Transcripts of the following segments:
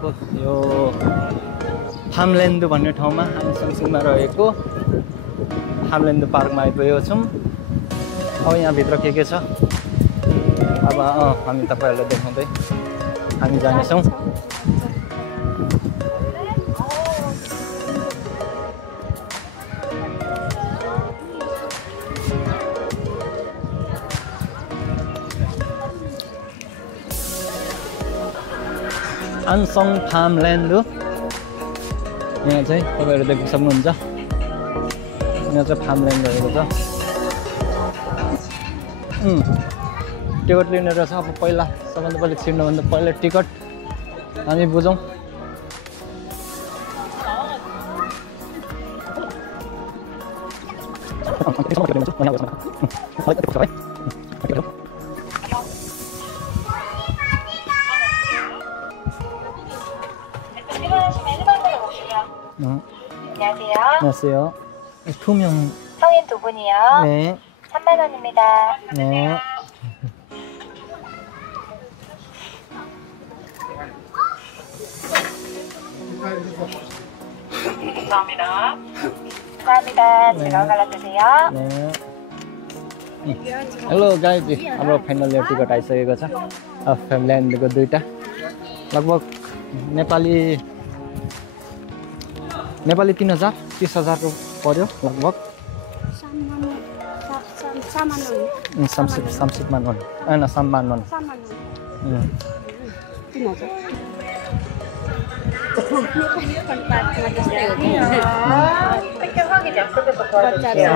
नेपालको यो फार्मल्यान्ड भन्ने ठाउँमा हामी सँगसँगमा रहेको फार्मल्यान्ड पार्कमा आइपुगेको छौँ। अब यहाँभित्र के छ अब हामी तपाईँहरूलाई देखाउँदै हामी जानेछौँ। आनसङ फार्मल्यान्ड हो। यहाँ चाहिँ तपाईँहरू देख्न सक्नुहुन्छ, यहाँ चाहिँ फार्मल्यान्ड रहेको छ। टिकट लिने रहेछ। अब पहिला सबभन्दा पहिले छिर्नुभन्दा पहिला टिकट हामी बुझौँ। 안녕하세요. 투명 성인 두 분이요. 네. 3만 원입니다. 네. 감사합니다. 감사합니다. 즐거운 관람 되세요. 네. हेलो गाइज, हाम्रो फाइनल इयर टिकट आइसकेको छ। फार्मल्यान्डको दुईटा लगभग नेपाली 3000 30,000 पर्यो लगभग। 30만 원. 아니 3만 원. 3만 원. 획득 확인 약속해서 도와주세요.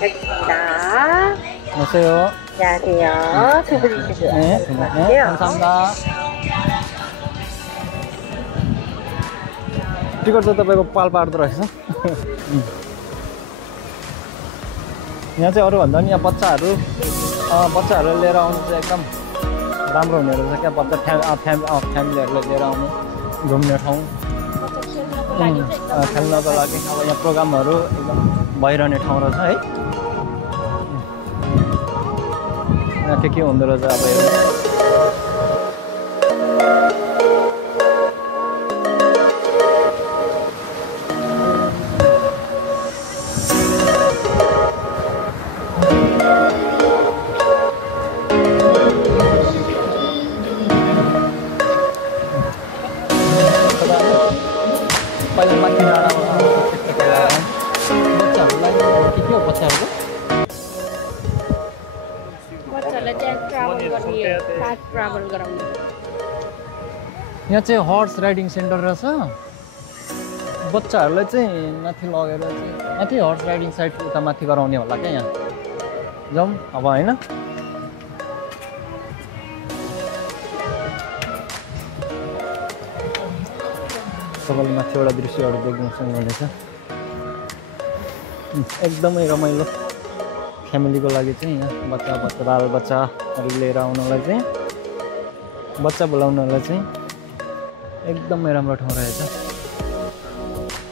알겠습니다. 안녕하세요. 안녕하세요. 두 분이시고요. 네, 네, 감사합니다. टिकट चाहिँ तपाईँको पाल्पार्दो रहेछ। यहाँ चाहिँ अरूभन्दा नि यहाँ बच्चाहरू लिएर आउनु चाहिँ एकदम राम्रो हुने रहेछ क्या। बच्चा फ्यामिलीहरूलाई लिएर आउनु घुम्ने ठाउँ, खेल्नको लागि अब यहाँ प्रोग्रामहरू एकदम भइरहने ठाउँ रहेछ है। यहाँ के हुँदो रहेछ अब हेर्नु। पहिला माथि डाँडामा बच्चाहरूलाई के हो बच्चाहरूलाई त्यहाँ ट्राभल गराउने। यहाँ चाहिँ हर्स राइडिङ सेन्टर रहेछ। बच्चाहरूलाई चाहिँ माथि लगेर चाहिँ माथि हर्स राइडिङ साइड उता माथि गराउने होला क्या। यहाँ जाउँ अब होइन। तपाईँले माथिबाट दृश्यहरू देख्न सक्नुहुनेछ। एकदमै रमाइलो फ्यामिलीको लागि चाहिँ यहाँ बाल बच्चाहरू लिएर आउनलाई चाहिँ बच्चा बोलाउनलाई चाहिँ एकदमै राम्रो ठाउँ रहेछ।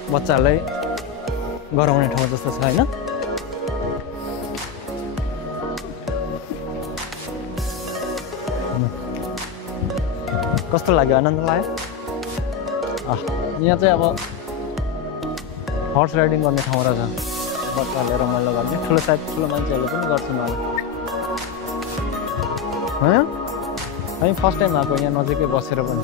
बच्चाहरूलाई गराउने ठाउँ जस्तो छ होइन। कस्तो लाग्यो? आनन्द लाग्यो? यहाँ चाहिँ अब हर्स राइडिङ गर्ने ठाउँ रहेछ। बच्चाहरूले रमाइलो गर्ने ठुलो मान्छेहरूले पनि गर्छन् होला होइन। हामी फर्स्ट टाइम आएको यहाँ नजिकै बसेर पनि।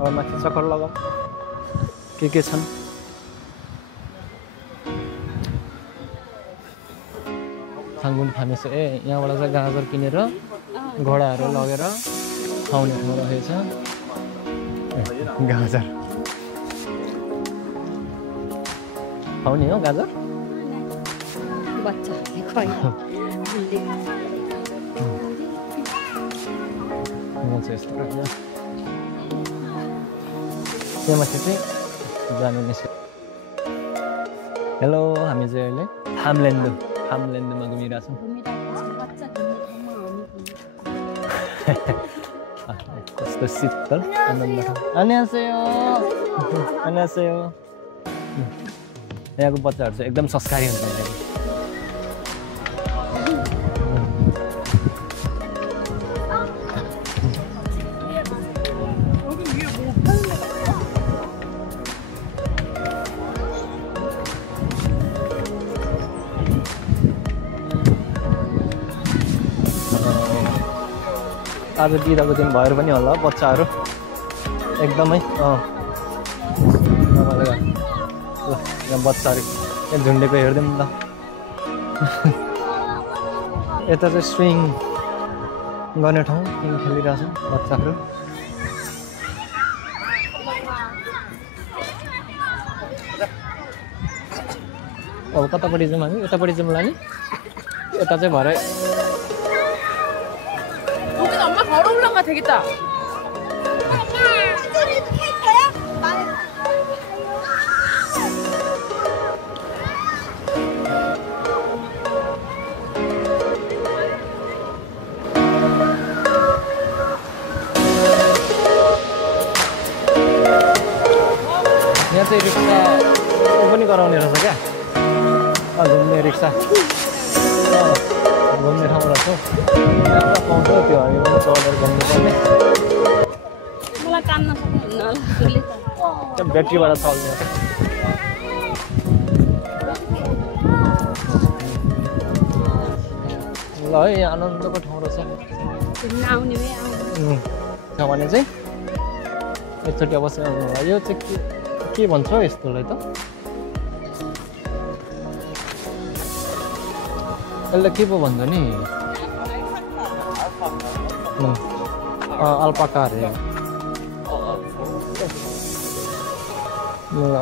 अब माथि चक्कर लगाऊ के छन्। साङ्गुन फार्मेसी यहाँबाट चाहिँ गाजर किनेर घोडाहरू लगेर खुवाउने ठाउँ रहेछ। गाजर खुवाउने हो गाजर। बच्चा यस्तो रहेछ। त्यहाँ माथि चाहिँ जानु निस्क्यो। हेलो, हामी चाहिँ अहिले फार्मल्यान्डमा घुमिरहेछौँ। कस्तो शीतल आनन्द ठाउँ। 안녕하세요. यहाँको बच्चाहरू चाहिँ एकदम संस्कारी हुन्छन् यहाँको। आज बिदाको दिन भएर पनि होला बच्चाहरू एकदमै यहाँ बच्चाहरू यहाँ झुन्डेको हेर्दै नि त यता चाहिँ स्विङ गर्ने ठाउँ स्विङ खेलिरहेछन् बच्चाहरू। अब कतापट्टि जाउँ हामी? यतापट्टि जाउँ होला नि? यता चाहिँ भरे 엄마 걸어 올라가 되겠다. यहाँ चाहिँ रिक्सा पनि गराउने रहेछ क्या घुम्ने रिक्सा घुम्ने ठाउँ रहेछ यहाँबाट पाउँछ त्यो हामी पनि अर्डर गर्नुपर्ने मलाई काम नसक्नुहुन्न त्यो ब्याट्रीबाट चल्ने ल है यहाँ आनन्दको ठाउँ रहेछ घुम्न आउने भए आउने छ भने चाहिँ एकचोटि अवश्य आउनु होला। यो चाहिँ के भन्छ यस्तोलाई त यसलाई के पो भन्छ नि अल्पाका अरे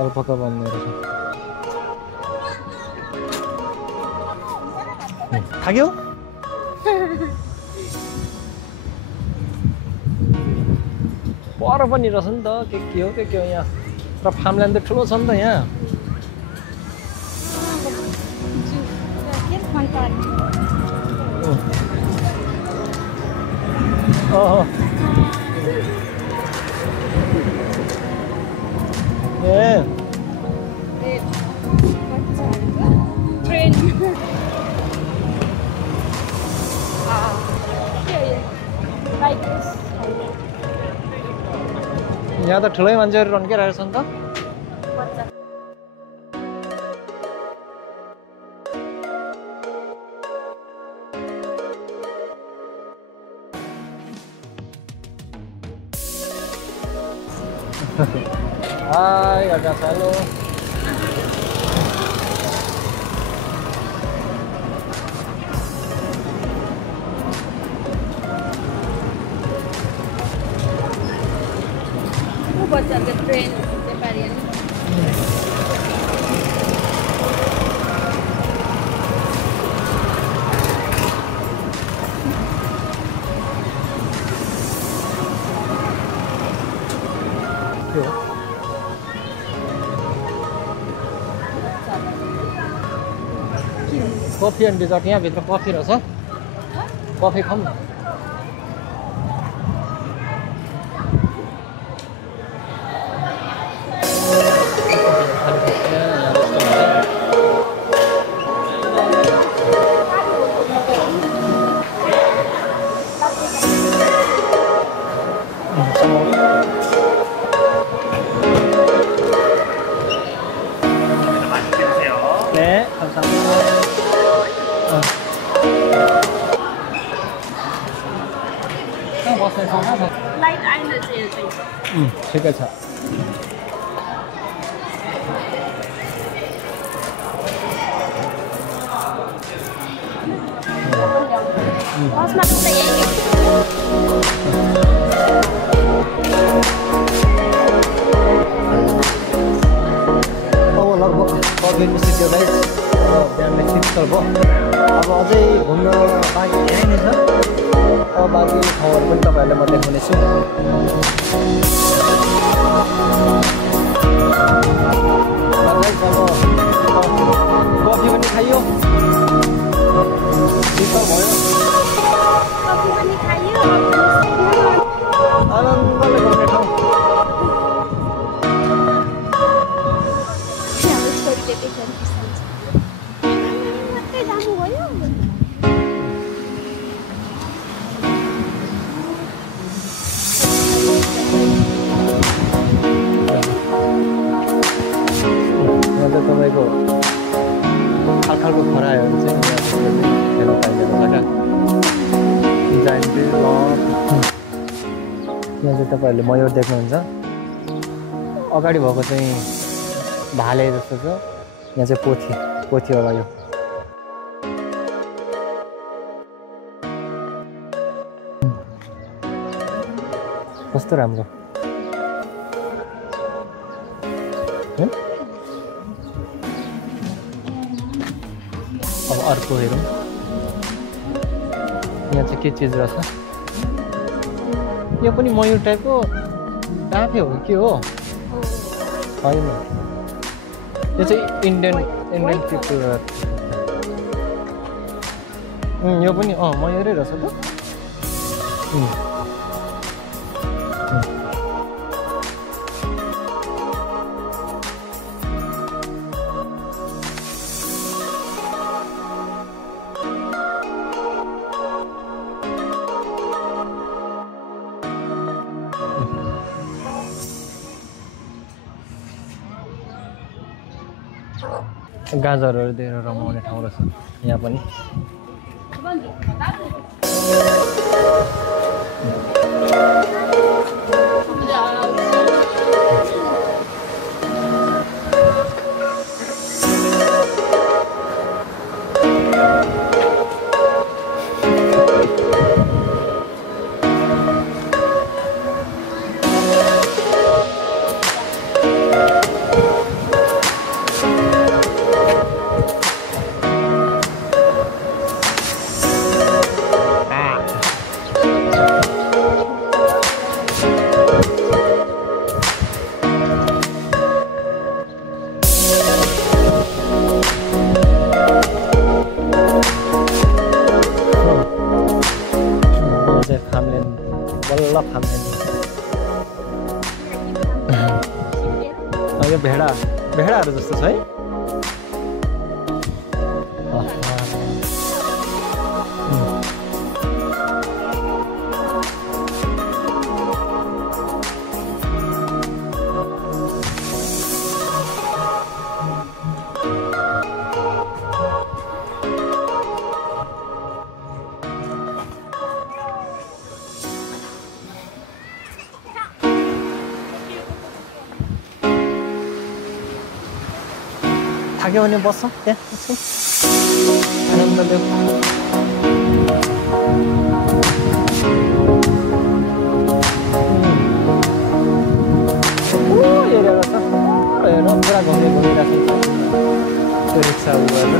अल्पाका भन्ने रहेछ। थाक्यौ पर पनि रहेछ नि त के हो यहाँ र फार्मल्यान्ड त ठुलो छ नि त यहाँ। ट्रेन यहाँ त ठुलै मान्छेहरू रन्किरहेको छ नि त। Hai, kakak halo. बच्चाहरूको train Nepali coffee and dessert यहाँभित्र कफी रहेछ कफी खाऊँ न। 네, 감사합니다. लाइट आइन चाहिँ ठिकै छ। बसमा त यही अब लगभग कफी सिक्यो गाइस बिहान 6 भयो। अब अझै घुम्न बाँकी धेरै नै छ। अब बाँकी ठाउँहरू पनि तपाईँहरूलाई म देखाउनेछु। कफी पनि खाइयो शीतल भयो कफी पनि खाइयो आनन्दले घुम्ने ठाउँ। छोरीले देख्छ चाहिँ तपाईँहरूले मयूर देख्नुहुन्छ अगाडि भएको चाहिँ भाले जस्तो छ यहाँ चाहिँ पोथी होला यो कस्तो राम्रो अब अर्को हेरौँ यहाँ चाहिँ के चिज रहेछ यो पनि मयूर टाइपको डाँफे हो के हो होइन यो चाहिँ इन्डियन पिक्चर यो पनि मयूरै रहेछ त गाजरहरू दिएर रमाउने ठाउँ रहेछ यहाँ पनि यो भेडाहरू जस्तो छ है थाक्यो भने बस्छौँ त्यहाँ बस्छौँ आनन्द देऊ एरिया रहेछ हेर्नु पुरा घुमिरहेको छ रिक्सा गरेर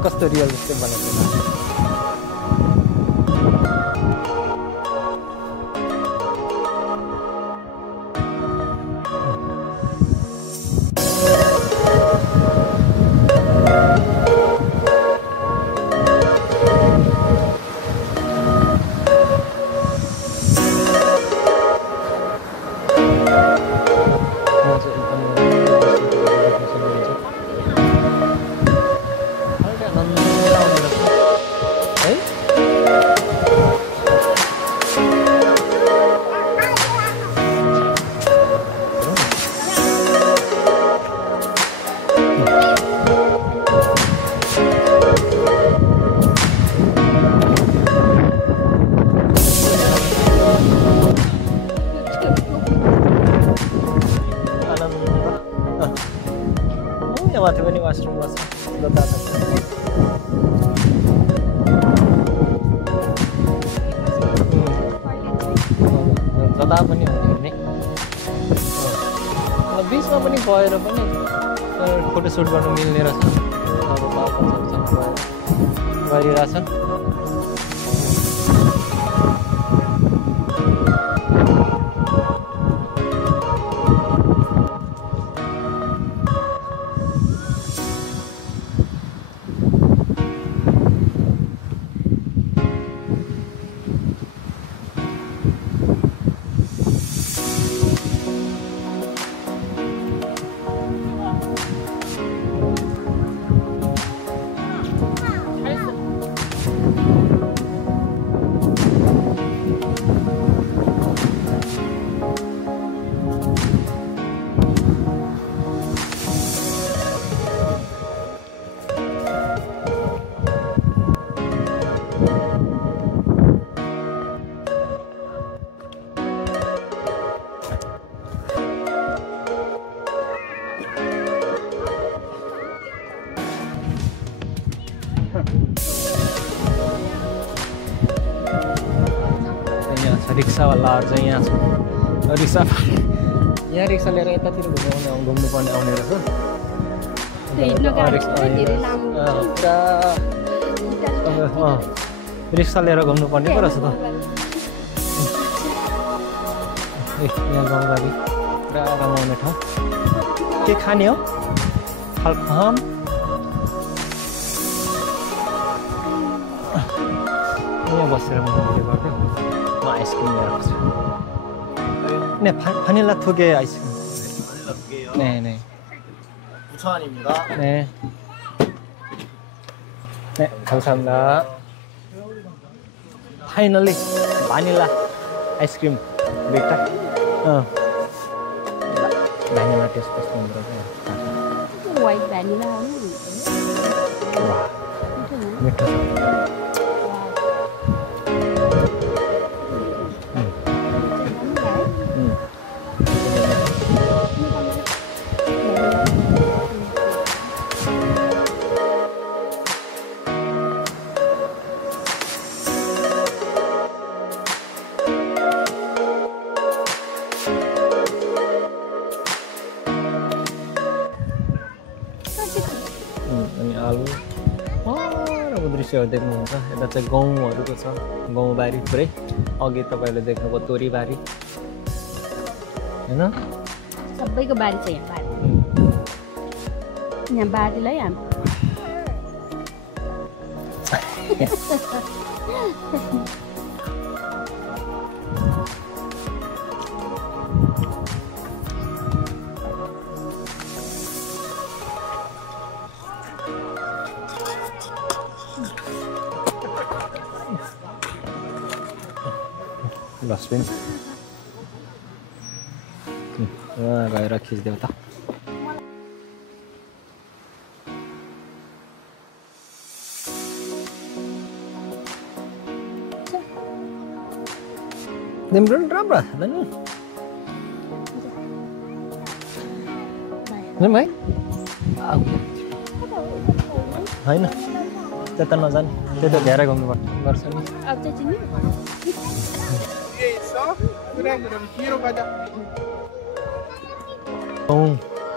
कस्तो रियल जस्तै बनाएको माथि पनि वासरुम छ जता पनि हुने बिचमा पनि गएर पनि फोटोसुट गर्नु मिल्ने रहेछ अब गरिरहेछन्। रिक्सावालाहरू चाहिँ यहाँ छ। रिक्सा यहाँ रिक्सा लिएर यतातिर घुम्नुपर्ने आउने रहेछ। रिक्सा लिएर घुम्नुपर्ने पो रहेछ त। यहाँ गाउँघरि पुरा रमाउने ठाउँ। के खाने हो? फलफाम यहाँ बसेर मैले गर्थेँ। म आइसक्रिम लिएर बस्छु। 네, 바닐라 2개 아이스크림. 네, 네. 9,000원입니다. 네. 네, 감사합니다. Finally, 바닐라 아이스크림. बेटा vanilla टेस्ट कस्तो हुन्छ White vanilla. मिठो छ। अनि आलु राम्रो दृश्यहरू देख्नुहुन्छ। यता चाहिँ गहुँहरूको छ, गहुँबारी पुरै। अघि तपाईँले देख्नुभयो तोरीबारी होइन। सबैको बारी छ यहाँ बारी। यहाँ बारीलाई हामी डस्टबिन गएर खिचिदेऊ त। तिम्रो पनि राम्रो होइन भाइ? होइन त्यता नजाने, त्यता धेरै घुम्नु पर्छ नि।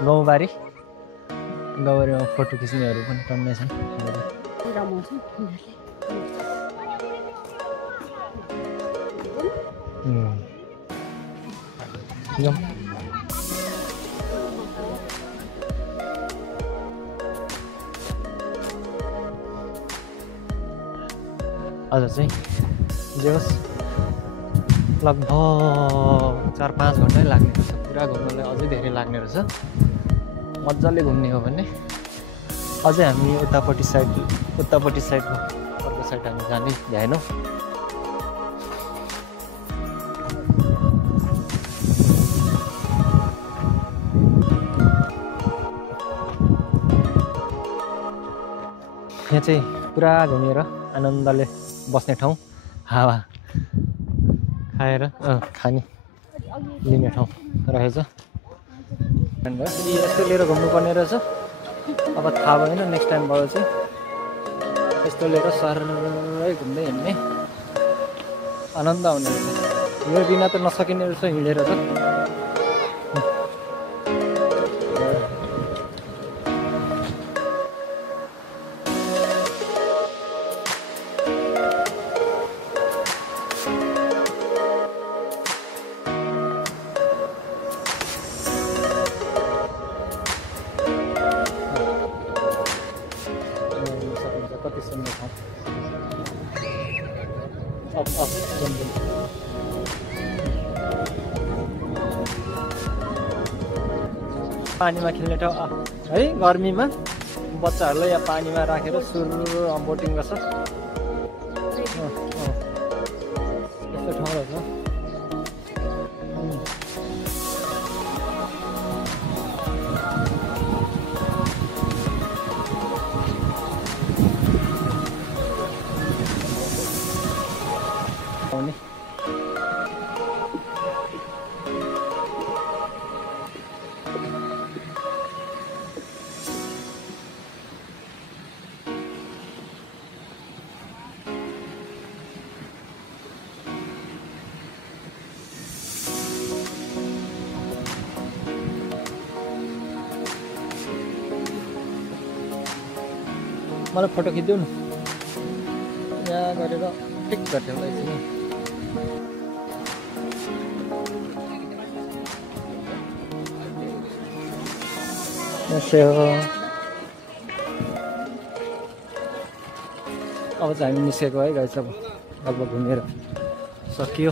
गाउँबारी गाउँबारीमा फोटो खिच्नेहरू पनि टन्नै छन्। आज चाहिँ जे होस् लगभग 4-5 घन्टै लाग्ने रहेछ। पुरा घुम्नलाई अझै धेरै लाग्ने रहेछ। मजाले घुम्ने हो भने अझै हामी उतापट्टि साइडको अर्को साइड हामी जाने भ्याएनौँ। यहाँ चाहिँ पुरा घुमेर आनन्दले बस्ने ठाउँ, हावा खाएर खाने लिने ठाउँ रहेछ। यस्तो लिएर घुम्नुपर्ने रहेछ। अब थाहा भएन, नेक्स्ट टाइमबाट चाहिँ यस्तो लिएर सरै घुम्दै हिँड्ने आनन्द आउने रहेछ। यो बिना त नसकिने रहेछ हिँडेर त। अप जुन जुन पानीमा खेल्ने ठाउँ है गर्मीमा बच्चाहरूलाई यहाँ पानीमा राखेर सुरु बोटिङ गर्छ यस्तो ठाउँहरू छ आउने मलाई फोटो खिचिदेऊ न यहाँ गरेर टिक गर्थ्यो होला एकछिन यसो अब चाहिँ हामी निस्केको है गाइस अब लगभग घुमेर सकियो